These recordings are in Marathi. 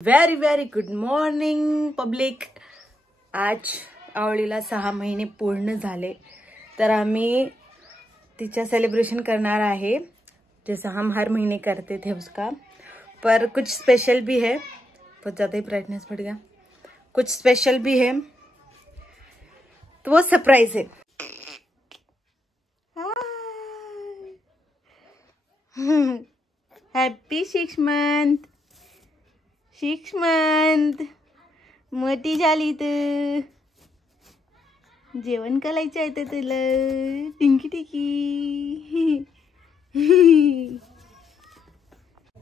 Very very good morning public. आज आवळीला 6 महिने पूर्ण झाले, तर आम्ही तिचा सेलिब्रेशन करना है, जैसा हम हर महीने करते थे उसका, पर कुछ स्पेशल भी है. बहुत ज़्यादा ही ब्राइटनेस बढ़ गया. कुछ स्पेशल भी है, तो वो सरप्राइज है. Happy 6 month. 6 मंथ मोठी झाली तर जेवण करायचं आहे तुला. टिंकी टिकी.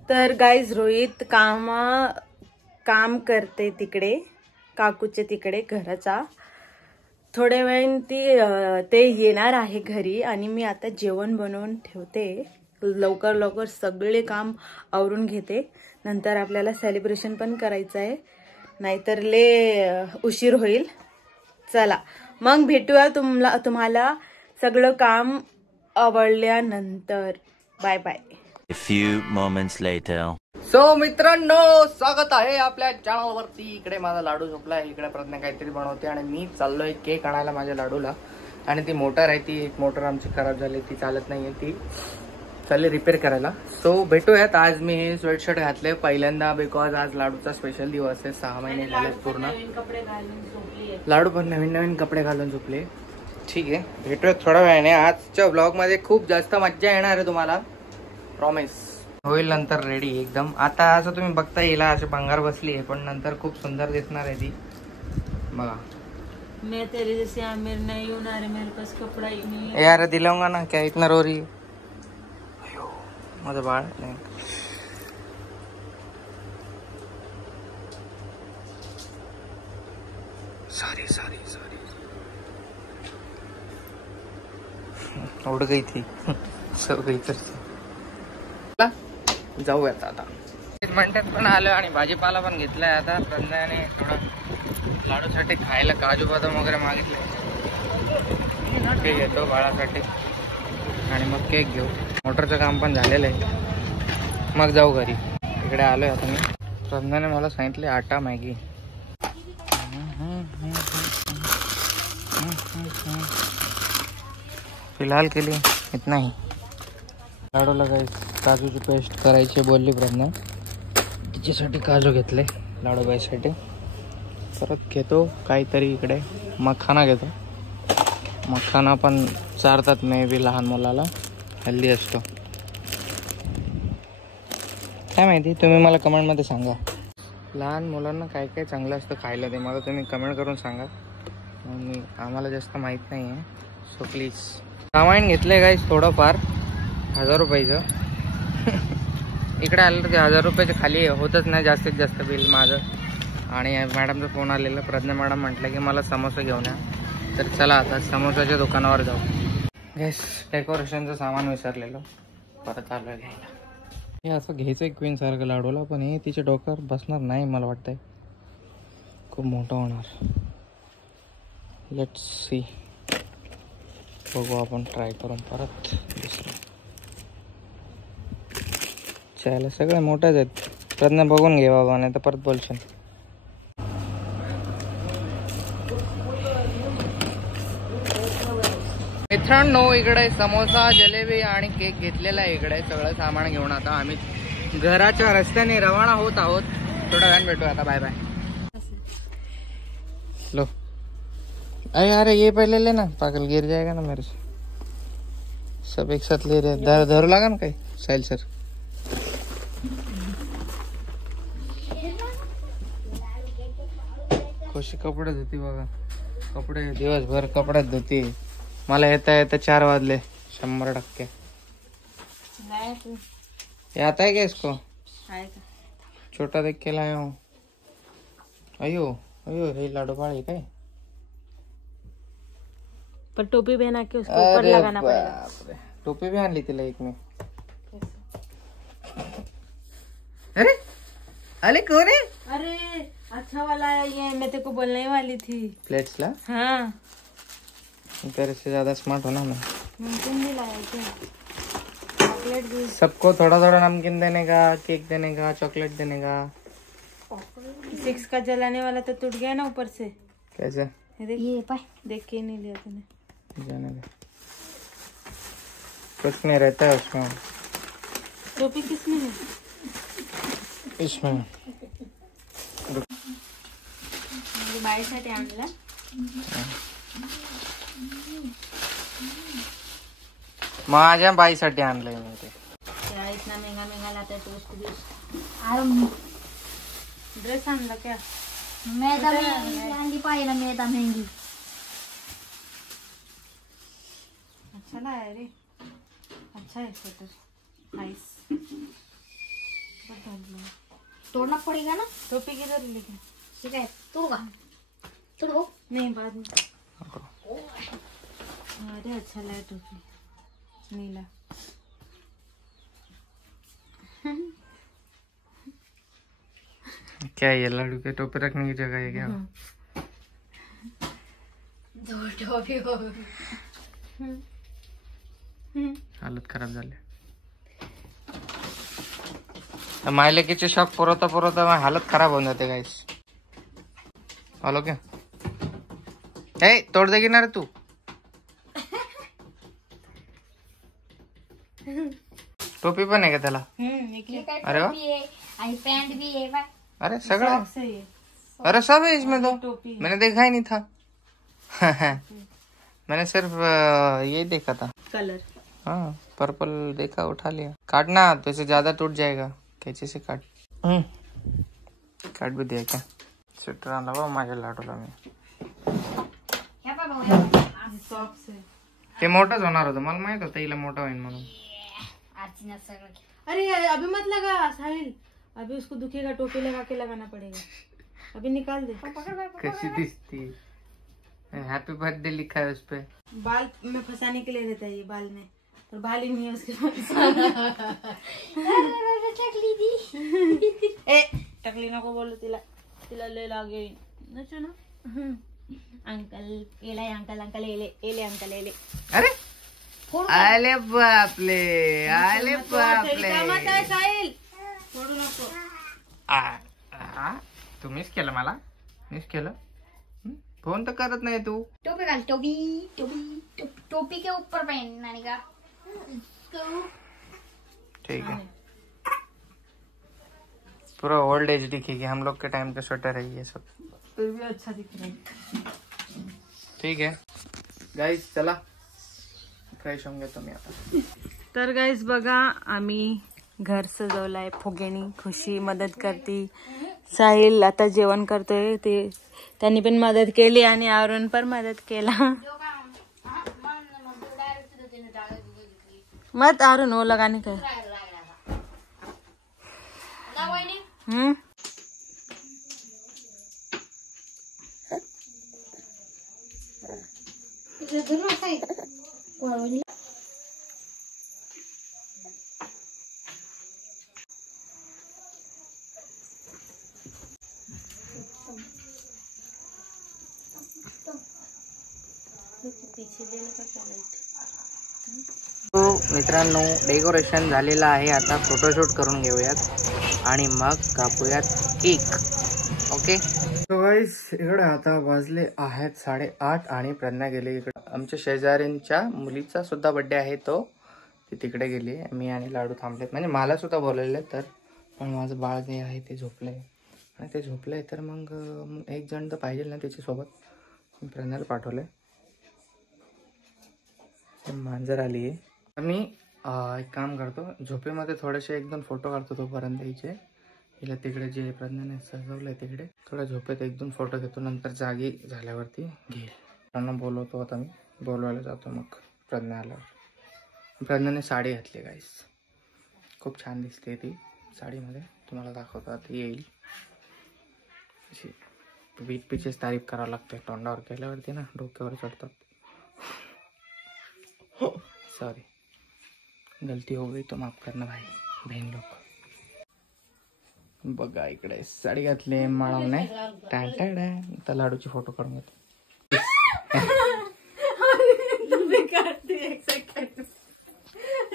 तर गाईज रोहित काम करते तिकडे, काकूचे तिकडे घराचा. थोड्या वेळाने ते येणार आहे घरी आणि मी आता जेवण बनवून ठेवते. लवकर सगळे काम आवरून घेते. नंतर आपल्याला सेलिब्रेशन पण करायचं आहे, नाहीतर ले उशीर होईल. चला मग भेटूया तुम्हाला सगळं काम आवडल्यानंतर. Bye bye. A few moments later. So मित्रांनो, स्वागत आहे आपल्या चॅनल वरती. इकडे माझा लाडू झोपला आहे, इकडे प्रज्ञा काहीतरी बनवते आणि मी चाललोय केक आणायला माझ्या लाडूला. आणि ती मोटर आहे, ती एक मोटर आमची खराब झाली, ती चालत नाहीये, ती चालली रिपेअर करायला. सो भेटूयात. आज मी हे स्वेटशर्ट घातले पहिल्यांदा, बिकॉज आज लाडूचा स्पेशल दिवस आहे. 6 महिने झाले पूर्ण. लाडू पण नवीन कपडे घालून झोपले. ठीक आहे, भेटूयात थोड्या वेळाने. आजच्या ब्लॉग मध्ये खूप जास्त मज्जा येणार आहे तुम्हाला, प्रॉमिस. होईल नंतर रेडी एकदम. आता असं तुम्ही बघता येईल असे भंगार बसली आहे, पण नंतर खूप सुंदर दिसणार आहे ती. बघा. मैं तेरे जैसे आमिर नहीं हूं ना रे, मेरे पास कपड़ा ही नहीं है. यार दिलाऊंगा ना, क्या इतना रो रही है माझं बाळ. सॉरी उड़ गई थी. सो गई तर जाऊयात आता. मिनिटात पण आलो आणि भाजीपाला पण घेतलाय. आता संध्याने थोडं लाडूसाठी खायला काजू बदाम वगैरे मागितले, ते घेतो बाळासाठी आणि मग केक घेऊ. मोटरचं काम पण झालेलं आहे, मग जाऊ घरी. इकडे आलोय आता मी. संध्याने मला सांगितले आटा मॅगी. फिलहाल के लिए इतना ही. लाडूला काही काजूची पेस्ट करायची बोलली प्रज्ञा, तिच्यासाठी काजू घेतले लाडूबाईसाठी. परत घेतो काहीतरी इकडे मखाना घेतो. मखाना पण चारतात मे बी लहान मुलाला, हेल्दी असतो. काय माहिती, तुम्ही मला कमेंटमध्ये सांगा. लहान मुलांना काय काय चांगलं असतं खायला, ते मला तुम्ही कमेंट करून सांगा. आणि आम्हाला जास्त माहीत नाही आहे, सो प्लीज. सामान घेतलं गाईस थोडंफार, 1000 रुपयाचं. इकडे आलं तर 1000 रुपयाच्या खाली होतच नाही जास्तीत जास्त बिल माझं. आणि मॅडमचा फोन आलेला, प्रज्ञा मॅडम म्हटलं की मला समोसा घेऊन या. तर चला आता समोसाच्या दुकानावर जाऊ. गॅस डेकोरेशनचं सामान विसरलेलो, परत आलो घ्यायला. हे असं घ्यायचं आहे क्वीन सारखं लाडूला, पण हे तिच्या डोक्यावर बसणार नाही मला वाटतंय. खूप मोठं होणार. लेट्स सी, बघू आपण ट्राय करून परत दुसरं. चायला सगळे मोठेच आहेत. प्रज्ञा बघून घे बाबा, नाही तर परत बोलशील. मित्रांनो, इकडे समोसा, जलेबी आणि केक घेतलेला आहे. इकडे सगळं सामान घेऊन आता आम्ही घराच्या रस्त्याने रवाना होत आहोत. थोड्या वेळाने भेटू आता. Bye bye. लो अरे ये पहले लेना, पागल गिर जाएगा ना मेरे से. सब एक साथ ले रहे. धरू लागा ना काही साहिल सर. खुशी कपडे धुती बघा, कपडे दिवसभर कपड्यात धुती. मला येता 4 वाजले 100%. ये आता है क्या इसको? छोटा देख के लाया हूँ. अयो हे लाडू पाड़ी काय. पर टोपी पहना के उसको ऊपर लगाना पड़ेगा. टोपी भी आणली तिला एक मी. अरे कौन है? अरे अच्छा वाला है ये, मैं तेरे को बोलने वाली थी. प्लेट्स ला. हाँ, तेरे से ज्यादा स्मार्ट हो ना मैं. नमकीन भी लाया क्या? चॉकलेट भी. सबको थोड़ा थोड़ा नमकीन देने का, केक देने का, चॉकलेट देने का. 6 का जलाने वाला तो टूट गया ना ऊपर से। कैसे? ये देख के नहीं लिया तूने। जाने दे, कुछ नहीं रहता है उसमें। टोपी किसमें है? इसमें बाईसाठी आणला। माझ्या बाईसाठी आणलंय मी ते। क्या इतना महंगा लाता है तो उसको ड्रेस आणला क्या? मैदा महंगी पाहिजे, मैदा महंगी। अच्छा लाया रे, अच्छा है स्वेटर, नाइस। तोड़ना पड़ेगा ना। टोपी किधर है लेकिन? ठीक है, तोड़गा तोड़ो नहीं बाद में। अरे अच्छा लाया टोपी, नीला। क्या ये लड़ू के टोपी रखने की जगह है क्या? दो टोपी हो हालत खराब झाली। मायलेकीचे शॉक पुरवता पुरवता हालत खराब होऊन जाते गाइस। हॅलो क्या? ए तोड दे ना रे तू। टोपी पण आहे का त्याला? अरे वाह, आई पैंट भी है भाई। अरे सगळं है। सही है। अरे सब है इसमें तो। टोपी है। मैंने देखा ही नहीं था। मैंने सिर्फ ये देखा था। कलर। हाँ पर्पल देखा, उठा लिया। काटना तो इसे ज्यादा टूट जाएगा, कैसे से काट। काट भी दिया क्या? स्वेटर आणला बा माझ्या लाडूला मी। सॉक्स है। ते मोठंच होणार होतं, मला माहित होतं हिला मोठं होईल म्हणून। अरे अभी मत लगा साहिल, अभी उसको दुखेगा, टोपी लगा के लगाना पड़ेगा। अभी निकाल दे। कैसी दिखती है? हैप्पी बर्थडे लिखा है उस पे। बाल में फंसाने के लिए रहता है ये, बाल में, पर बाल ही नहीं है उसके टकली नको बोलू तिला, तिला लय लागे नचो ना। अंकल एले, अंकल अंकल एले, एले अंकल एले। अरे आले बापले, आले बापले। साहिल सोडू नको। तू मिस केलं मला? मिस केलं? फोन तर करत नाही तू। टोपी घाल, टोपी टोपी टोपी के ऊपर पहनने का। ठीक है, पूरा ओल्ड एज दिखेगी, हम लोग के टाइम के स्वेटर है ये सब। फिर भी अच्छा दिख रहा है। ठीक है गाइस, चला फ्रेश होंगे तुम्ही आता। तर गाइस बघा, आम्ही घर सजवलाय, फुग्यानी खुशी मदत करती। साहिल आता जेवण करतोय, ते त्यांनी पण मदत केली आणि आवरून पण मदत केला। मत आरून वो लगाने का। तो मित्रांनो डेकोरेशन झालेलं आहे, आता फोटोशूट करून घेऊयात आणि मग कापूयात केक। ओके तो गाइस, इकडे आता वाजले आहेत 8:30 आणि प्रज्ञा गेली इकडे। आमच्या शेजाऱ्यांच्या मुलीचा सुद्धा बर्थडे आहे, तो ती तिकडे गेली। मी आणि लाडू थांबलेत, म्हणजे मला सुद्धा बोलवले तर, पण माझं बाळ जे आहे ते झोपलंय आणि ते झोपलंय तर मग एक जण तर पाहिजे ना त्याच्यासोबत। मी प्रज्ञाला पाठवलंय। मांजर आली आहे। मी एक काम करतो, झोपेमध्ये थोडेसे 1-2 फोटो काढतो तोपर्यंत हिचे। हिला तिकडे जे प्रज्ञाने सजवलंय तिकडे थोड्या झोपेत 1-2 फोटो घेतो, नंतर जागी झाल्यावरती घेईल। त्यांना बोलवतो आता, मी बोलवायला जातो मग प्रज्ञा आल्यावर। प्रज्ञाने साडी घातली गाईस, खूप छान दिसते ती साडीमध्ये, तुम्हाला दाखवतो आता येईल। अशी बीच पीचेस तारीफ करावं लागते, तोंडावर केल्यावरती ना डोक्यावर चढतात। सॉरी, गलती हो गई तो माफ करना भाई बहन लोग। बघा इकडे साडी घातली माळवणे, टाटा तर लाडूची फोटो काढून घेतो।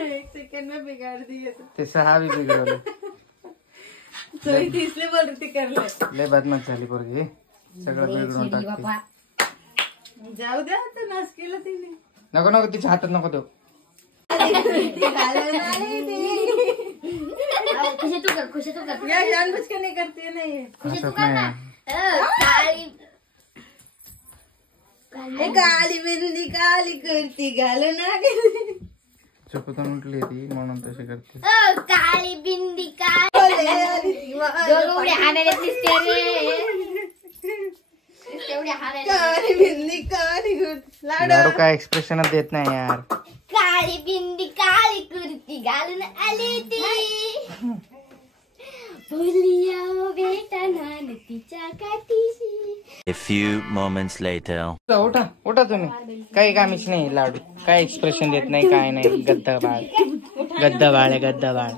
एक सेकंड में बिगाड़ दी है। ते 6 भी बिघडवले। इसलिए बोल रही थी कर ले. लय बदमाश झाली पोरगी सगळं बिघडून टाकते. जाऊ द्या तर नाच केलं तिने. नको नको तिच्या हातात नको देऊ. खुशी तू कर, खुशी तू कर. या जानबूझ के नहीं करती है नहीं. हसत नाही. काली बिंदी काली करती घालून झोपेतून उठली ती म्हणून तशी करते. काळी बिंदी काळी एवढ्या हाणायला दिसते रे. एवढ्या हाणायला काली बिंदी काली करती. लाडू काय एक्सप्रेशनच देत नाही यार. काळी बिंदी काळी कुर्ती घालून आली ती. बोलिया बेटा नान तिच्या काठीशी. A few moments later. उठा उठा तुम्ही. काही कामीच नाही लाडू. काय एक्सप्रेशन देत नाही काय नाही. गद्दा बाळ गद्दा बाळ गद्दा बाळ.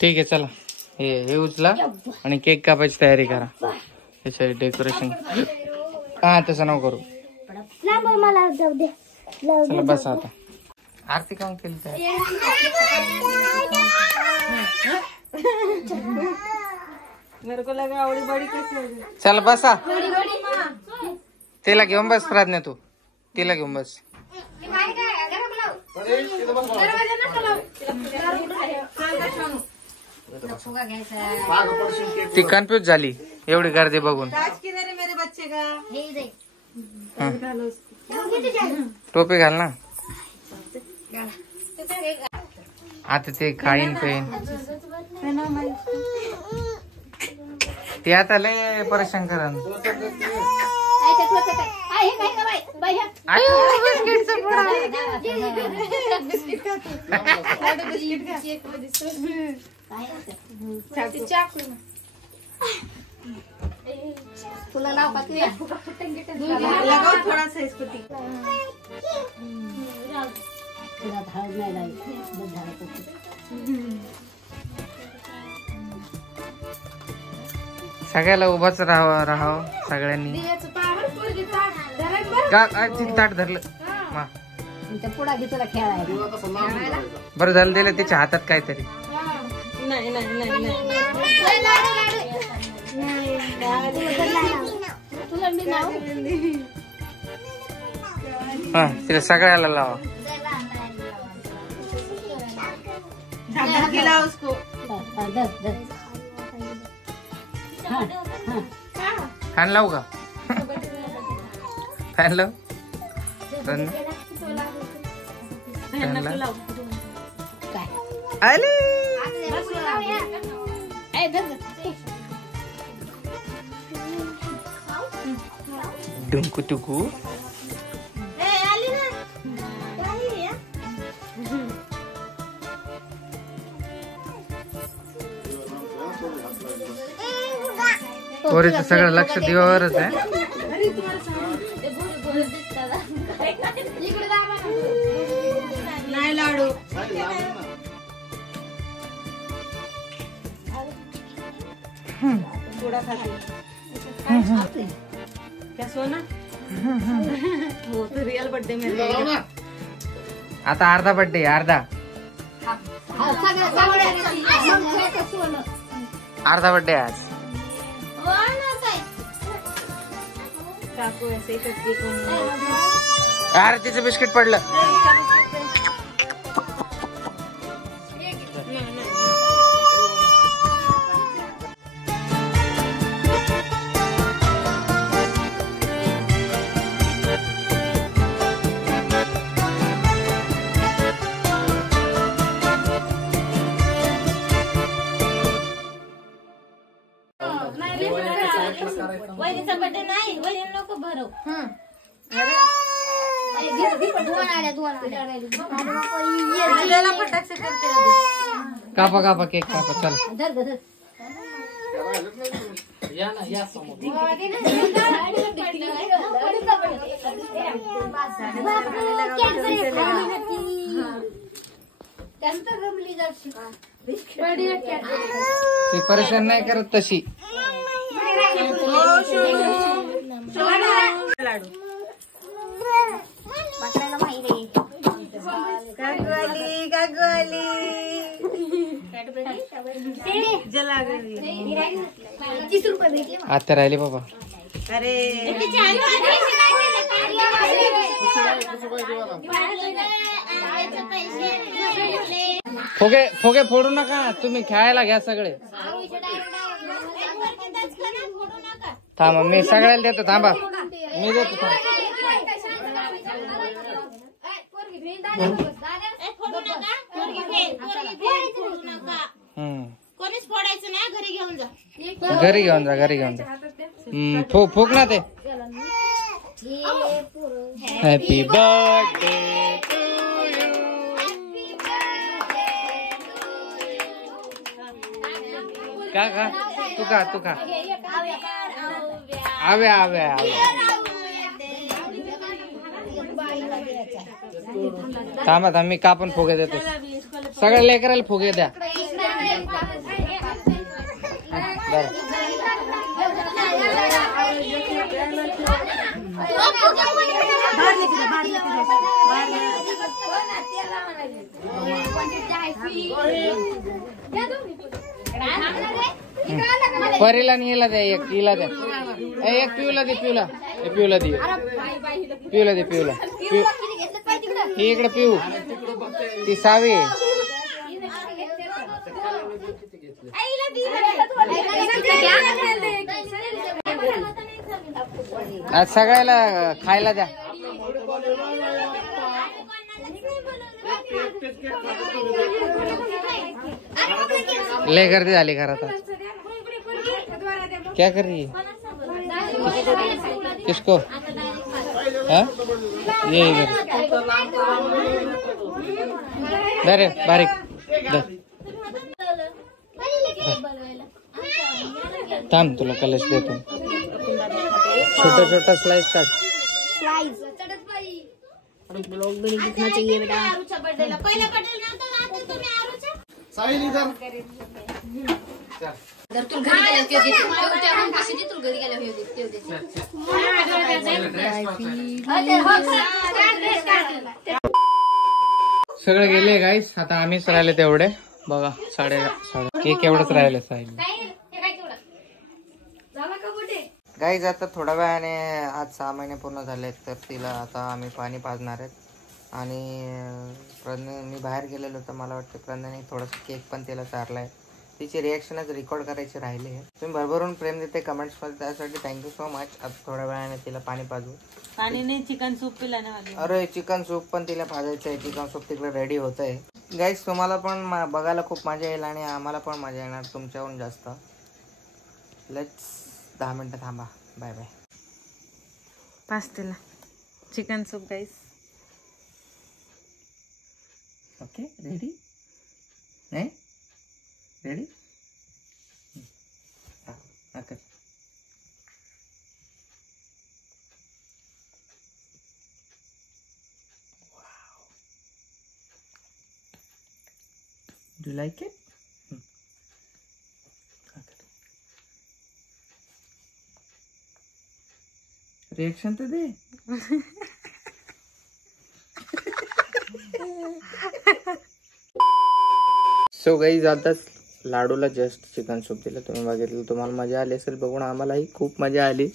ठीक आहे चला हे उचला आणि केक कापायची तयारी करा. त्याच्या डेकोरेशन हा तसं नको करू. मला जाऊ दे. चला बस आता. आरती काम केली काय. मेरे को लगा आवडी बडी कैसी होगी. चल बसा. तिला घेऊन बस प्राज्ञा तू. तिला घेऊन बस. ती कन्फ्युज झाली एवढी गर्दी बघून. मेरे बच्चे का टोपी घाल ना. आता ते खाईन पेन ते आता लय परेशान करण. तुला लाव का तुया लगाओ थोड़ा सा इसको. सगळ्याला उभाच राहावं सगळ्यांनी. का ताट धरलं पुढा घे तुला खेळायला. बरं झालं दिलं तिच्या हातात काहीतरी. नाही नाही नाही हा तिला सगळ्याला लावा. खिला उसको. फॅन लावू का. फॅन लाव. आले डुंकू टुकू. पोरीचं सगळं लक्ष दिवावरच आहे. नाही लाडू. थोडा खाते क्या सोना. हो तो रियल बर्थडे में. आता अर्धा बर्थडे अर्धा अर्धा बर्थडे आज. काकू ऐसे करती अरे तिचं बिस्किट पडलं. वहिनीचा बर्थडे नाही. वहिनी नको भरव. फटाक से करते. कापा कापा केक कापा चल. ती परेशान नाही करत तशी. लाडू पकडायला माहिती. काकू आली काकू आली. ₹30 भेटले. आता राहिले बाबा. अरे फुगे फुगे फोडू नका, तुम्ही खेळायला घ्या सगळे. थांबा मी सगळ्याला देतो, थांबा मी देतो. कोणीच फोडायचं नाही, घरी घेऊन जा. घरी घेऊन जा, घरी घेऊन जा. फुक ना ते. Happy birthday to you. का तू का आव्या आव्या थांबा थांब, मी कापून फुगे देतो. सगळ्या लेकराला फुगे द्या. परीला आणि हिला द्या, एक हिला द्या, एक पिऊला दे, पिऊला पिऊला दे, पिऊला दे, पिऊला ही इकडे पिऊ, ती सावी. आज सगळ्याला खायला द्या. लय गर्दी झाली घरात. क्या कर रही है? किसको? हाँ? ये इधर दे, बारीक दे. थांब तुला कलश देतो. छोटा छोटा स्लाइस काट. ब्लॉग भी दिखना चाहिए बेटा. जर तू घरी सगळे गेले गाईस, आता आम्हीच राहिले तेवढे. बघा साडे केक एवढंच राहिले साहेब गाईज. आता थोड्या वेळाने आज 6 महिने पूर्ण झाले, तर तिला आता आम्ही पाणी पाजणार आहेत. आणि मी बाहेर गेलेलो तर मला वाटतं प्रज्ञाने थोडासा केक पण तिला चारलाय. तिची रिॲक्शनच रेकॉर्ड करायची राहिले. तुम्ही भरभरून प्रेम देते कमेंट्समध्ये, त्यासाठी थँक्यू सो मच. आता थोड्या वेळाने तिला पाणी पाजू. पाणी नाही, चिकन सूप पिला. अरे चिकन सूप पण तिला पाजायचं आहे. चिकन सूप तिकडे रेडी होत आहे गाईज. तुम्हाला पण बघायला खूप मजा येईल आणि आम्हाला पण मजा येणार तुमच्याहून जास्त. लेट्स 10 मिनिटं थांबा. Bye bye. पाच तिला chicken soup guys. Okay ready नाही ready. Do you like it? Reaction तर दे. सो गाईज, आताच लाडूला जस्ट चिकन सूप दिलं. तुम्ही बघितलं, तुम्हाला मजा आली असेल बघून. आम्हालाही खूप मजा आली.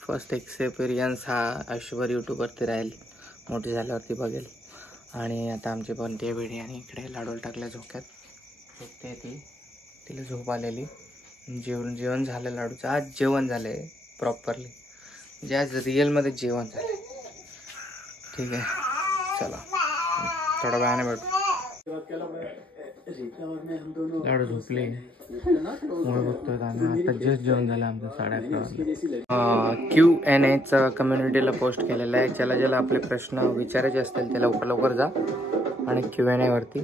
फर्स्ट एक्सपिरियन्स हा आयुष्यभर यूट्यूबवरती राहील, मोठी झाल्यावरती बघेल. आणि आता आमची बनते बिर्याणी इकडे लाडूला टाकल्या झोक्यात. झोपते ती, तिला झोप आलेली. जेवण झालं लाडूचं. आज जेवण झालंय प्रॉपरली, जे आज रिअलमध्ये जेवण झालं. ठीक आहे, चला थोड्या वेळाने भेटू. लाडू झोपले मुळे बघतोय आम्ही. आता जस्ट जेवण झालं आमचं 11:30. Q&Aचं कम्युनिटीला पोस्ट केलेलं आहे. ज्याला ज्याला आपले प्रश्न विचारायचे असतील ते लवकर लवकर जा आणि Q&A वरती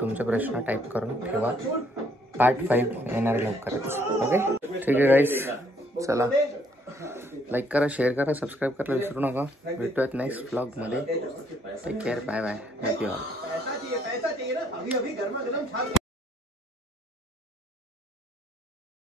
तुमचे प्रश्न टाईप करून ठेवा. पार्ट 5 येणार लवकरच. ओके ठीक आहे गाईस, चला लाईक करा, शेअर करा, सबस्क्राईब करायला विसरू नका. भेटूयात नेक्स्ट व्लॉगमध्ये. Take care, bye bye, happy all.